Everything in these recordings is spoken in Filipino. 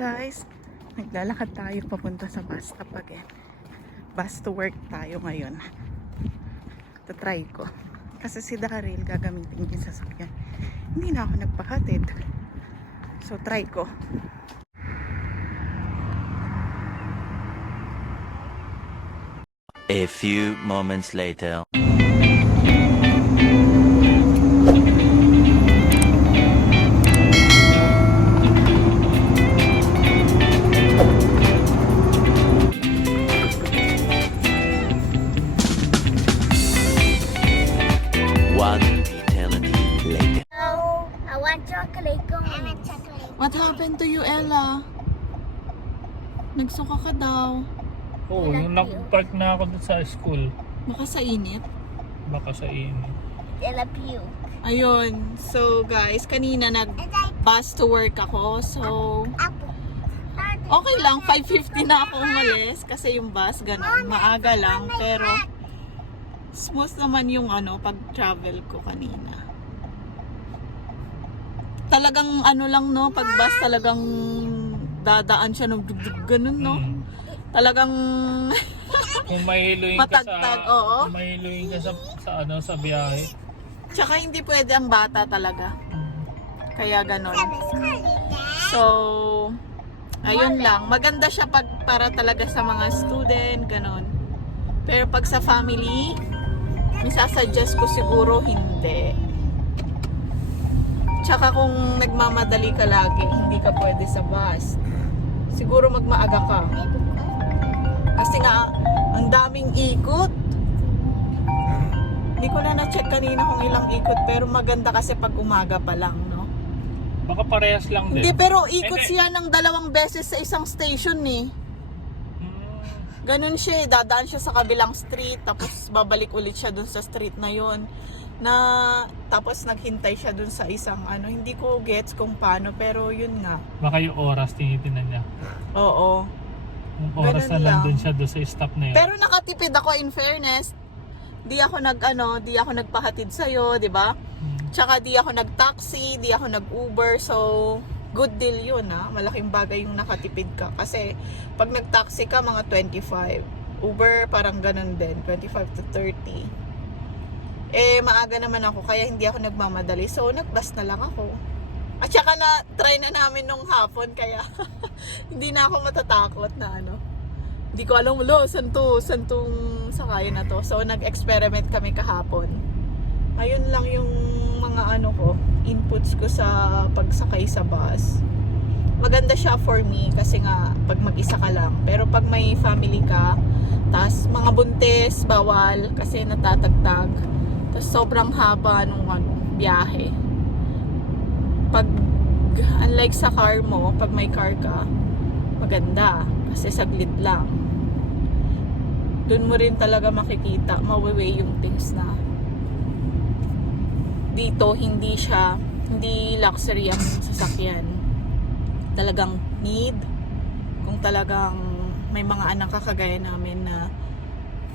Guys, naglalakad tayo papunta sa bus stop again. Bus to work tayo ngayon. Try ko kasi si Daryl gagamitin yung sasakyan, hindi na ako nagpahatid, so try ko. A few moments later. What happened to you, Ella? Nagsuka ka daw. Oo, yung nag-park na ako dun sa school. Baka sa init? Baka sa init. Ayun. So, guys, kanina nag-bus to work ako. So, okay lang. 5:50 na ako umalis. Kasi yung bus, ganun. Maaga lang. Pero, smooth naman yung pag-travel ko kanina. Talagang lang no, pag bus talagang dadaan siya ng dugdug ganun no. Talagang kung mahiluin matagtag, oo. Kung mahiluin ka sa biyahe. Tsaka hindi pwede ang bata talaga. Kaya ganun. So, ayun lang. Maganda siya para talaga sa mga student, ganun. Pero pag sa family, misasuggest ko siguro hindi. Tsaka kung nagmamadali ka lagi, hindi ka pwede sa bus. Siguro magmaaga ka. Kasi nga, ang daming ikot. Hindi ko na na-check kanina kung ilang ikot, pero maganda kasi pag umaga pa lang, no? Baka parehas lang din. Hindi, pero ikot siya ng 2 beses sa isang station eh. Ganun siya eh. Dadaan siya sa kabilang street, tapos babalik ulit siya dun sa street na yon. Tapos naghintay siya dun sa isang hindi ko gets kung paano, pero yun nga. Baka yung oras tinitingnan niya. Oo. Yung oras Ganun na lang. nandun siya doon sa stop na yun. Pero nakatipid ako, in fairness. Di ako nagpahatid sa'yo, di ba? Tsaka di ako nag-taxi, di ako nag-Uber, so good deal yun Malaking bagay yung nakatipid ka. Kasi pag nag-taxi ka, mga 25. Uber, parang ganun din, 25 to 30. Maaga naman ako, kaya hindi ako nagmamadali. So, nag-bus na lang ako. At saka try na namin nung hapon, kaya hindi na ako matatakot na Hindi ko alam, saan tong sakayan na to. So, nag-experiment kami kahapon. Ayun lang yung mga inputs ko sa pagsakay sa bus. Maganda siya for me, kasi nga, pag mag-isa ka lang. Pero pag may family ka, tas mga buntis, bawal, kasi natatagtag. Tas sobrang haba nung biyahe. Unlike sa car mo, pag may car ka, maganda. Kasi saglit lang. Doon mo rin talaga makikita, mawi-weigh yung things na. Dito, hindi luxury ang sasakyan. Talagang need. Kung talagang may mga anak kakagaya namin na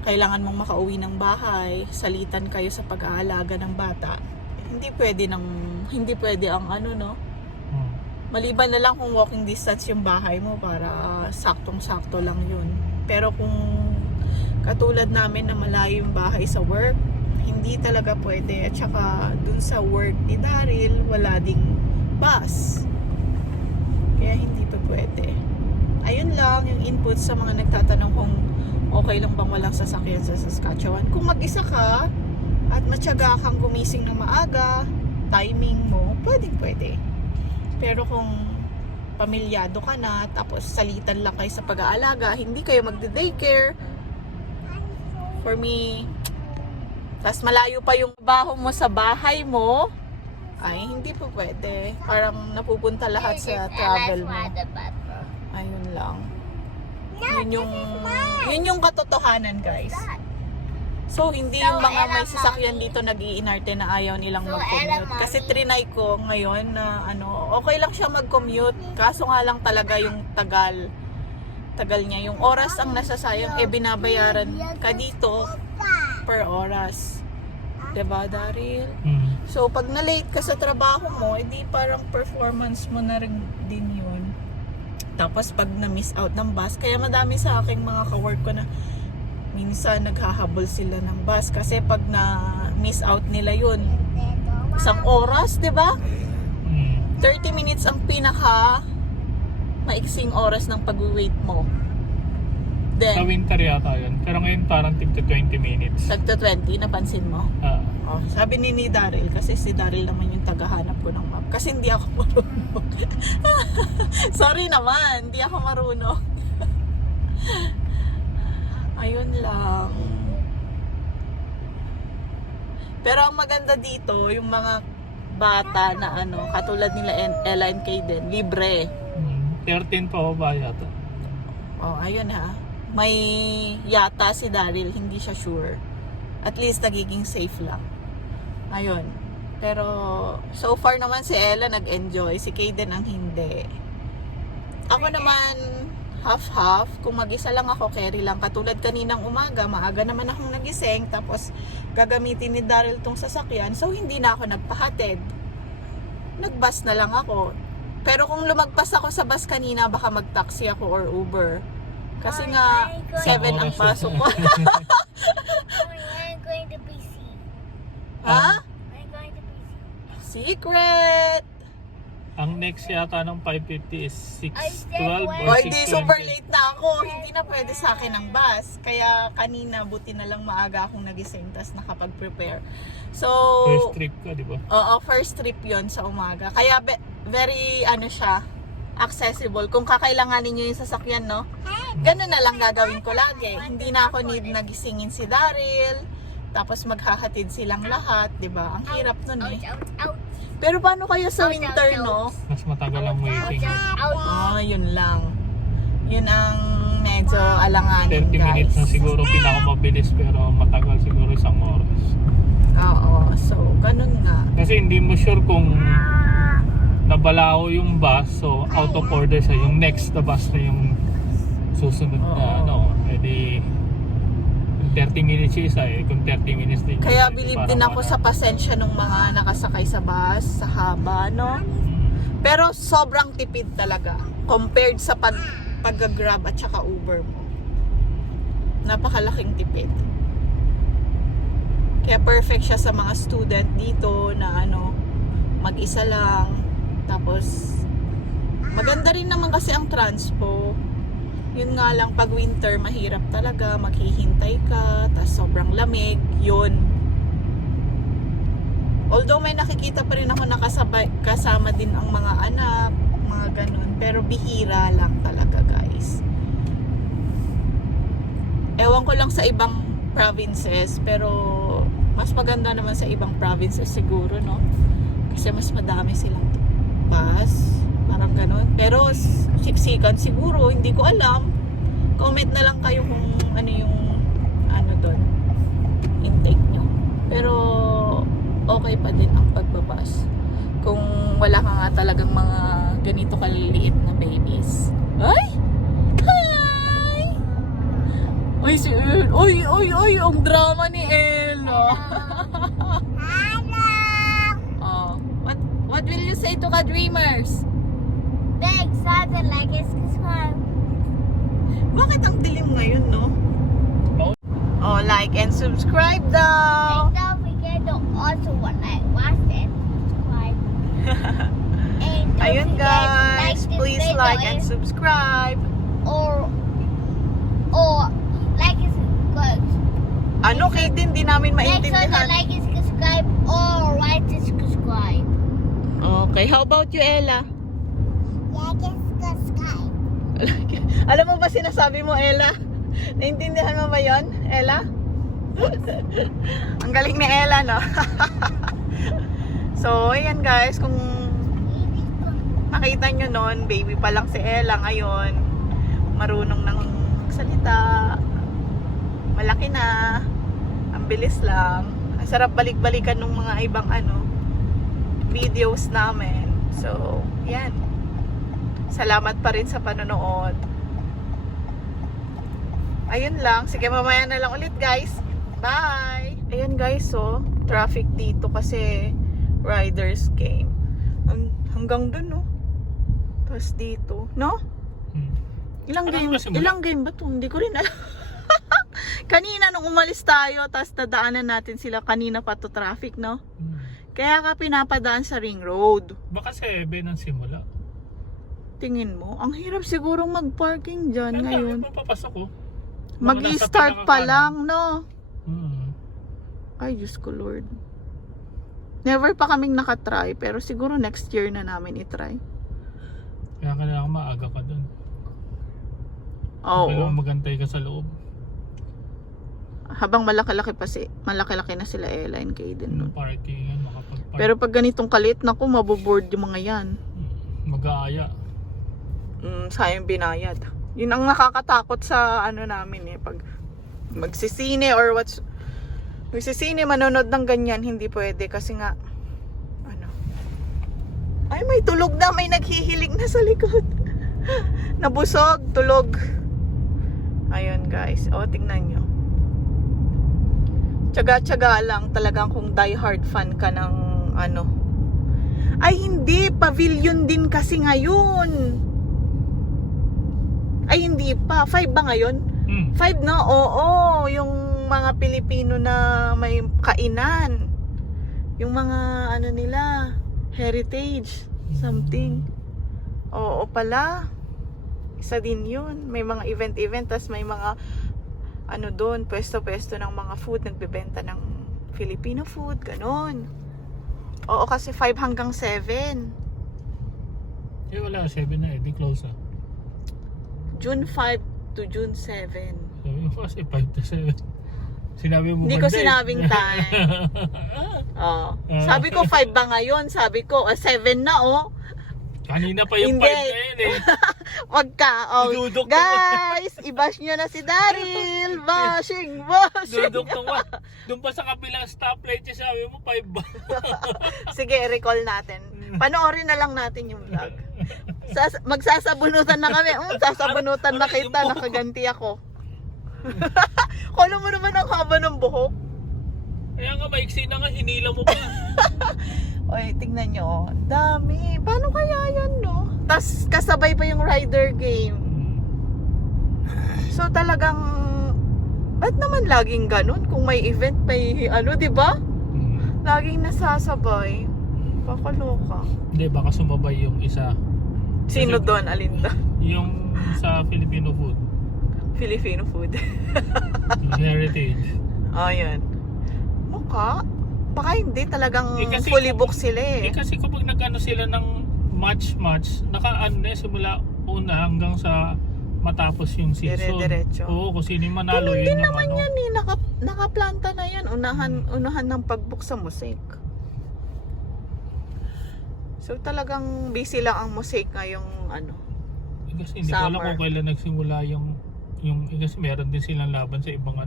kailangan mong makauwi ng bahay, salitan kayo sa pag-aalaga ng bata, hindi pwede ang maliban na lang kung walking distance yung bahay mo para saktong-sakto lang yun. Pero kung katulad namin na malayo yung bahay sa work, hindi talaga pwede. At saka dun sa work ni Daryl, wala ding bus, kaya hindi pa pwede. Ayun lang yung input sa mga nagtatanong kung okay lang bang walang sasakyan sa Saskatchewan. Kung mag-isa ka at matyaga kang gumising ng maaga, timing mo, pwede. Pero kung pamilyado ka na, tapos salitan lang kayo sa pag-aalaga, hindi kayo magde-daycare, for me, tas malayo pa yung baho mo sa bahay mo, ay hindi po pwede. Parang napupunta lahat sa travel mo. Ayun lang. Yun yung katotohanan, guys. So, hindi yung mga may sasakyan dito nag-iinarte na ayaw nilang mag-commute. Kasi trinay ko ngayon na okay lang siya mag-commute. Kaso nga lang talaga yung tagal niya. Yung oras ang nasasayang, binabayaran ka dito per oras. Diba, Daryl? So, pag na-late ka sa trabaho mo, edi parang performance mo na rin din yun. Tapos, pag na-miss out ng bus, kaya madami sa aking mga ka-work ko na minsan naghahabol sila ng bus kasi pag na-miss out nila yun, isang oras, di ba? 30 minutes ang pinaka maiksing oras ng pag-wait mo. Sa Then, winter yata yun. Pero ngayon parang tigto 20 minutes. tagto 20, napansin mo? Ah. Oh, sabi ni Daryl, kasi si Daryl naman yung tagahanap ko ng map. Kasi hindi ako marunong. Sorry naman, hindi ako marunong. Ayun lang. Pero ang maganda dito, yung mga bata na katulad nila Ella and Kaden, libre. 13 pa ba yata? Oh, ayun ha. May yata si Daryl, hindi siya sure. At least nagiging safe lang. Ayun. Pero so far naman si Ella nag-enjoy, si Kaden ang hindi. Ako naman half-half. Kung mag-isa lang ako, carry lang. Katulad kaninang umaga, maaga naman akong nagising. Tapos, gagamitin ni Daryl tong sasakyan. So, hindi na ako nagpahatid. Nag-bus na lang ako. Pero kung lumagpas ako sa bus kanina, baka mag-taxi ako or Uber. Kasi nga, 7 ang pasok ko. I'm going to PC. Ha? I'm going to PC. Secret! Ang next yata ng 5:50 is 6:12 O, or hindi, 6:20. super late na ako. Hindi na pwede sa akin ang bus. Kaya kanina, buti na lang maaga akong nagising, tas nakapag-prepare. So, First trip ka, di ba? oo, first trip yon sa umaga. Kaya very, siya, accessible. Kung kakailanganin nyo yung sasakyan, no? Ganun na lang gagawin ko lagi. Hindi na ako need nagisingin si Daryl. Tapos maghahatid silang lahat, di ba? Ang hirap nun eh. Ouch. Pero paano kaya sa winter, no? Mas matagal ang waiting. Yun lang. Yun ang medyo alanganin, 30 minutes na guys. siguro pinakamabilis pero matagal siguro isang oras. Oo, so ganun nga. Kasi hindi mo sure kung nabalao yung bus, so out of order sa yung next na bus na yung susunod na edi 30 minutes yung isa kung 30 minutes din. Kaya believe din ako sa pasensya ng mga nakasakay sa bus, sa haba, no? Pero sobrang tipid talaga compared sa pag-grab at saka Uber mo. Napakalaking tipid. Kaya perfect siya sa mga student dito na mag-isa lang. Tapos maganda rin naman kasi ang transpo. Yun nga lang, pag winter, mahirap talaga. Maghihintay ka, tas sobrang lamig. Yun. Although may nakikita pa rin ako kasama din ang mga anak, mga ganun. Pero bihira lang talaga, guys. Ewan ko lang sa ibang provinces, pero mas maganda naman sa ibang provinces siguro, no? Kasi mas madami silang bus. Parang ganun. Pero siksikan siguro, hindi ko alam. Comment na lang kayo kung ano yung doon, intake nyo. Pero okay pa din ang pagbabas. Kung wala ka nga talagang mga ganito kaliliit na babies. Ay! Hi! Ay, si El. Oy, ang drama ni El. Oh. What will you say to ka dreamers? Big, something like it's smile. Bakit ang dilim ngayon, no? Oh, like and subscribe daw. And don't forget to also watch and subscribe. And don't Ayun forget to guys, this please video like and subscribe. or like and subscribe. Ano, Kaden, di namin Make sure to maintindihan. like and subscribe or write to subscribe. Okay, how about you, Ella? Like and subscribe. Alam mo ba sinasabi mo, Ella? Naintindihan mo ba yon, Ella? Ang galing ni Ella, no? So, ayan guys, kung makita nyo nun, baby pa lang si Ella ngayon, marunong ng magsalita. Malaki na. Ang bilis lang. Ang sarap balik-balikan ng mga ibang videos namin. So, yan. Salamat pa rin sa panonood. Ayun lang. Sige, mamaya na lang ulit, guys. Bye! Ayan, guys, so, traffic dito kasi riders came. Hanggang dun, no? Tapos dito, no? Ilang Ano game? ba simula? Ilang game ba to? Hindi ko rin alam. Kanina nung umalis tayo, tapos nadaanan natin sila kanina pa to traffic, no? Kaya ka pinapadaan sa ring road. Baka 7 ang simula. Tingin mo, ang hirap siguro mag-parking dyan Ano ngayon. ba papasok ko? Mag-i-start pa lang, no? Hmm. Ay, Diyos ko Lord. Never pa kaming nakatry, pero siguro next year na namin itry. Kaya kailangan maaga ka dun. Oo. Kailangan magantay ka sa loob. Habang malaki-laki na sila airline kayo din nun. Parking yan, makapag-park. Pero pag ganitong kalit, naku, maboboard yung mga yan. Mag-aaya. Sayang binayad. Yun ang nakakatakot sa namin pag magsisine or magsisine, manonood ng ganyan, hindi pwede kasi nga ay, may tulog na, may naghihilig na sa likod. Nabusog, tulog. Ayun, guys. O, tingnan nyo. Tsaga-tsaga lang talagang kung die-hard fan ka ng Ay, hindi. Pavilion din kasi ngayon. Ay, hindi pa. 5 ba ngayon? 5 no? Oo. Yung mga Pilipino na may kainan. Yung mga nila, heritage. Something. Oo pala. Isa din yun. May mga event. Tas may mga doon, pwesto-pwesto ng mga food. Nagbebenta ng Filipino food. Ganon. Oo, kasi 5 hanggang 7. Eh wala, 7 na eh. Di close ah. June 5 to June 7. Sabi mo kasi 5 to 7. Sinabi mo Hindi ba ko date? sinabing time. Oo. Sabi ko 5 ba ngayon? Sabi ko 7 na Kanina pa yung 5 Hindi. na yun eh. Wag ka. Dudok ka. Guys, i-bash nyo na si Daryl. Bashing. Dudok mo. Doon pa sa kabilang stoplight siya, sabi mo 5 ba? Sige, recall natin. Panoorin na lang natin yung vlog. Magsasabunutan na kami. Sasabunutan na kita. Nakaganti ako. Kala mo naman ang haba ng buhok. Kaya nga, maiksi na nga, hinila mo pa. Oy, tingnan nyo. Dami. Paano kaya yan, no? Tas kasabay pa yung rider game. So talagang, ba't naman laging ganun? Kung may event, may di ba? Laging nasasabay. Kakaloka. Hindi, baka sumabay yung isa. Sino Kasi- doon, Alinda? Yung sa Filipino food. Filipino food. Yung heritage. Ayan. Mukha. Baka hindi talagang kasi fully kung- book sila Eh kasi kapag nag-ano sila ng match, simula una hanggang sa matapos yung season. Dire-diretso. Oo, kung sino yung manalo, Ganun yun din yung naman yan eh. Nakaplanta na yan. Unahan ng pag-book sa Mosaic. So talagang busy lang ang Mosaic ngayong Eh, kasi hindi ko alam summer. kung kailan nagsimula yung kasi meron din silang laban sa ibang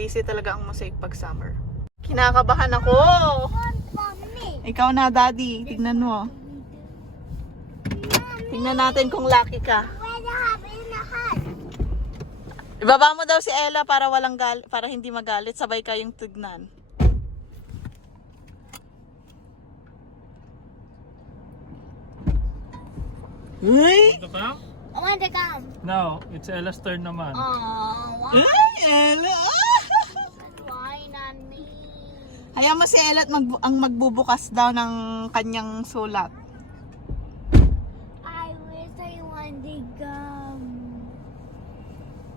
busy talaga ang Mosaic pag summer. Kinakabahan ako. Mommy. Ikaw na, Daddy. Tignan mo. Tignan natin kung lucky ka. Where the hub in the hut? Ibaba mo daw si Ella para para hindi magalit. Sabay kayong tignan. Uy! Ito ka? I want to come. No, it's Ella's turn naman. Oh, Ay, Ella! why not me? Hayaan mo si Ella at ang magbubukas daw ng kanyang sulat. I wish I want to come.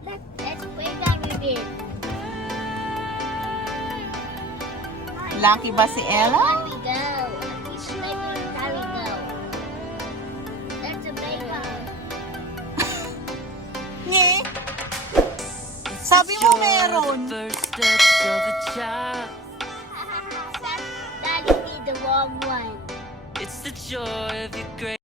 Let's play that with it. Lucky ba si Ella? Let me go. Let's play with that we go. Let's play go. Nye? Sabi mo meron. Daddy did the wrong one. It's the joy of your great